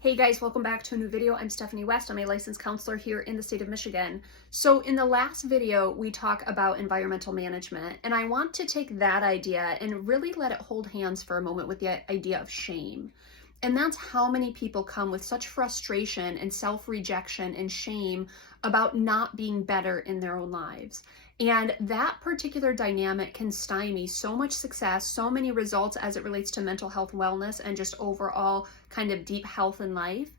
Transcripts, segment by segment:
Hey guys, welcome back to a new video. I'm Stephanie West. I'm a licensed counselor here in the state of Michigan. So in the last video, we talk about environmental management, and I want to take that idea and really let it hold hands for a moment with the idea of shame. And that's how many people come with such frustration and self-rejection and shame about not being better in their own lives. And that particular dynamic can stymie so much success, so many results as it relates to mental health, wellness, and just overall kind of deep health in life.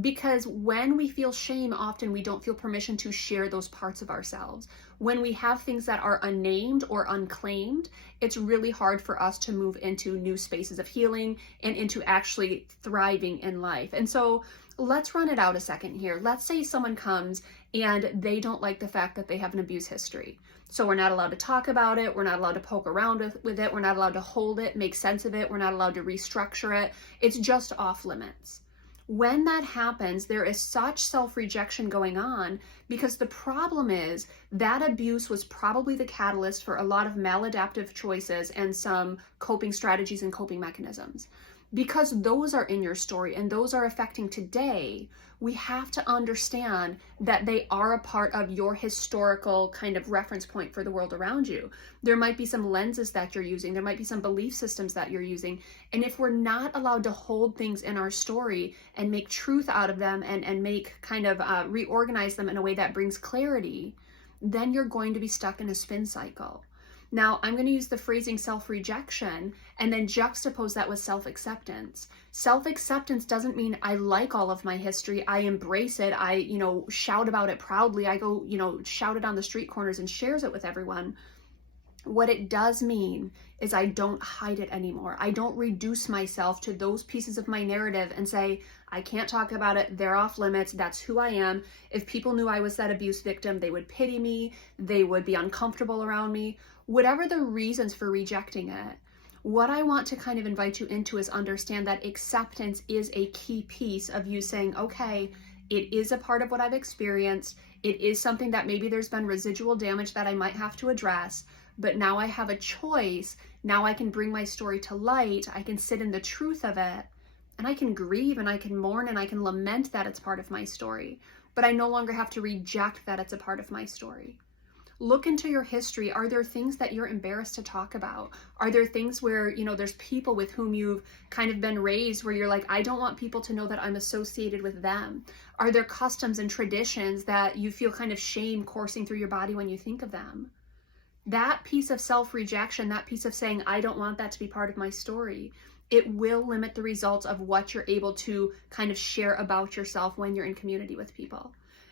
Because when we feel shame, often we don't feel permission to share those parts of ourselves. When we have things that are unnamed or unclaimed, it's really hard for us to move into new spaces of healing and into actually thriving in life. And so let's run it out a second here. Let's say someone comes and they don't like the fact that they have an abuse history. So we're not allowed to talk about it. We're not allowed to poke around with it. We're not allowed to hold it, make sense of it. We're not allowed to restructure it. It's just off limits. When that happens, there is such self-rejection going on because the problem is that abuse was probably the catalyst for a lot of maladaptive choices and some coping strategies and coping mechanisms. Because those are in your story and those are affecting today, we have to understand that they are a part of your historical kind of reference point for the world around you. There might be some lenses that you're using, there might be some belief systems that you're using, and if we're not allowed to hold things in our story and make truth out of them and make kind of reorganize them in a way that brings clarity, then you're going to be stuck in a spin cycle. Now, I'm going to use the phrasing self-rejection and then juxtapose that with self-acceptance. Self-acceptance doesn't mean I like all of my history. I embrace it. I, shout about it proudly. I go, shout it on the street corners and shares it with everyone. What it does mean is I don't hide it anymore. I don't reduce myself to those pieces of my narrative and say, I can't talk about it, they're off limits, that's who I am. If people knew I was that abuse victim, they would pity me, they would be uncomfortable around me. Whatever the reasons for rejecting it, what I want to kind of invite you into is understand that acceptance is a key piece of you saying, okay, it is a part of what I've experienced. It is something that maybe there's been residual damage that I might have to address, but now I have a choice. Now I can bring my story to light. I can sit in the truth of it, and I can grieve and I can mourn and I can lament that it's part of my story, but I no longer have to reject that it's a part of my story. Look into your history. Are there things that you're embarrassed to talk about? Are there things where, there's people with whom you've kind of been raised where you're like, I don't want people to know that I'm associated with them? Are there customs and traditions that you feel kind of shame coursing through your body when you think of them? That piece of self-rejection, that piece of saying, I don't want that to be part of my story, it will limit the results of what you're able to kind of share about yourself when you're in community with people.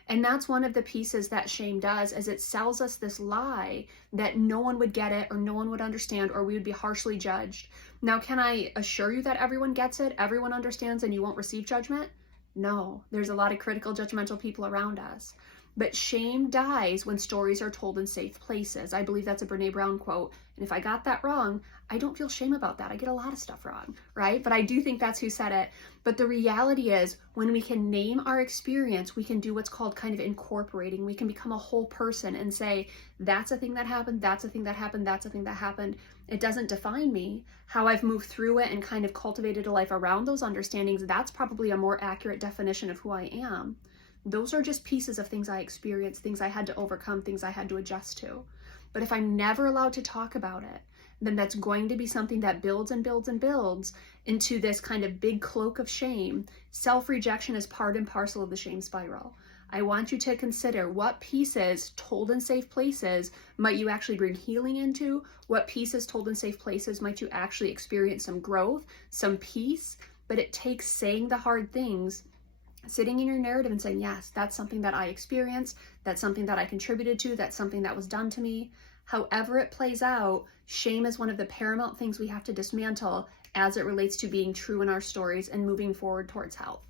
And that's one of the pieces that shame does, is it sells us this lie that no one would get it or no one would understand or we would be harshly judged. Now, can I assure you that everyone gets it, everyone understands, and you won't receive judgment? No, there's a lot of critical, judgmental people around us. But shame dies when stories are told in safe places. I believe that's a Brene Brown quote. And if I got that wrong, I don't feel shame about that. I get a lot of stuff wrong, right? But I do think that's who said it. But the reality is, when we can name our experience, we can do what's called kind of incorporating. We can become a whole person and say, that's a thing that happened, that's a thing that happened, that's a thing that happened. It doesn't define me. How I've moved through it and kind of cultivated a life around those understandings, that's probably a more accurate definition of who I am. Those are just pieces of things I experienced, things I had to overcome, things I had to adjust to. But if I'm never allowed to talk about it, then that's going to be something that builds and builds and builds into this kind of big cloak of shame. Self-rejection is part and parcel of the shame spiral. I want you to consider what pieces told in safe places might you actually bring healing into, what pieces told in safe places might you actually experience some growth, some peace, but it takes saying the hard things, sitting in your narrative and saying, yes, that's something that I experienced, that's something that I contributed to, that's something that was done to me. However it plays out, shame is one of the paramount things we have to dismantle as it relates to being true in our stories and moving forward towards health.